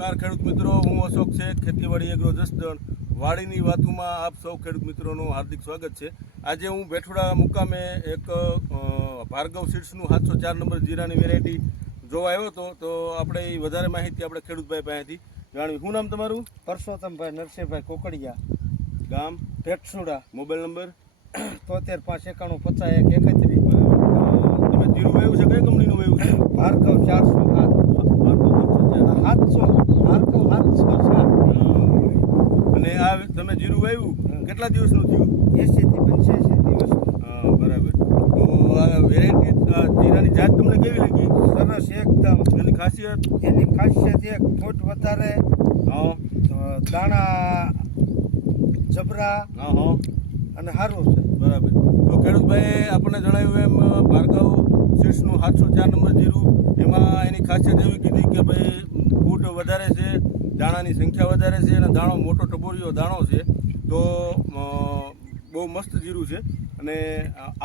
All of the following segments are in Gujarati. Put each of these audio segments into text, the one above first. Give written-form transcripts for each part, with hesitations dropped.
નમસ્કાર ખેડૂત મિત્રો, હું અશોક છે, ખેતીવાડી એગ્રો જસદણ વાડીની વાતોમાં આપ સૌ ખેડૂત મિત્રોનું હાર્દિક સ્વાગત છે। આજે હું બેઠોડા મુકામે એક ભાર્ગવ સીડ્સનું 704 નંબર જીરાની વેરાયટી જોવા આવ્યો હતો। તો આપણે એ વધારે માહિતી આપણે ખેડૂતભાઈ પાસેથી જાણવી। શું નામ તમારું? પરસોત્તમભાઈ નરસિંહભાઈ કોકડિયા, ગામ? ભેટસુડા, મોબાઈલ નંબર? 73 591 51 31। તમે જીરું વાવ્યું છે, કઈ કંપનીનું વાવ્યું છે? ભાર્ગવ 407 700 અને આ તમે જીરું વાવ્યું કેટલા દિવસનું થયું? 80 થી 85 દિવસ। હા, બરાબર। તો આ વેરાયટી જીરાની જાત તમને કેવી લાગી? સરસ એકદમ। એની ખાસિયત? એની ખાસિયત એક ફૂટ વધારે, હા, દાણા જબરા, હા, હા, અને સારું છે। બરાબર। તો ખેડૂતભાઈએ આપણને જણાવ્યું એમ ભાર્ગવ સીડ્સનું 704 નંબર જીરું, એમાં એની ખાસિયત એવી કીધી કે ભાઈ ફૂટ વધારે છે, દાણાની સંખ્યા વધારે છે અને દાણો મોટો ટબોરિયો દાણો છે। તો બહુ મસ્ત જીરું છે। અને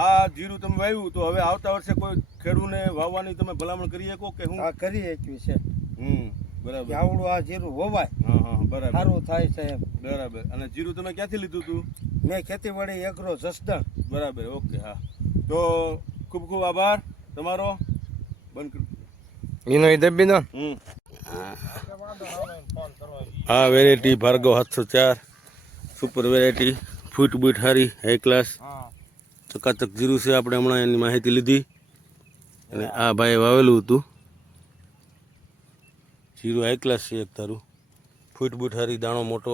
આ જીરું તમે વાવ્યું તો હવે આવતા વર્ષે કોઈ ખેડૂને વાવવાની તમે ભલામણ કરી શકો કે હું? આ કરી એકવી છે, બરાબર। આવડું આ જીરું હોવાય, હા, હા, બરાબર, સારું થાય છે એમ। બરાબર। અને જીરું તમે ક્યાંથી લીધું હતું? મેં ખેતીવાડી એગ્રો જસદણ। બરાબર, ઓકે, હા। તો ખૂબ ખૂબ આભાર તમારો। બંધ કરી એનો એ દબીનો આ વેરાયટી ભાર્ગવ 704 સુપર વેરાયટી, ફૂટ બૂટ હારી, હાઈ ક્લાસ, ચકાચક જીરું છે। આપણે હમણાં એની માહિતી લીધી અને આ ભાઈએ વાવેલું હતું જીરું, હાઈ ક્લાસ છે એક તારું, ફૂટ બૂટ હારી, દાણો મોટો।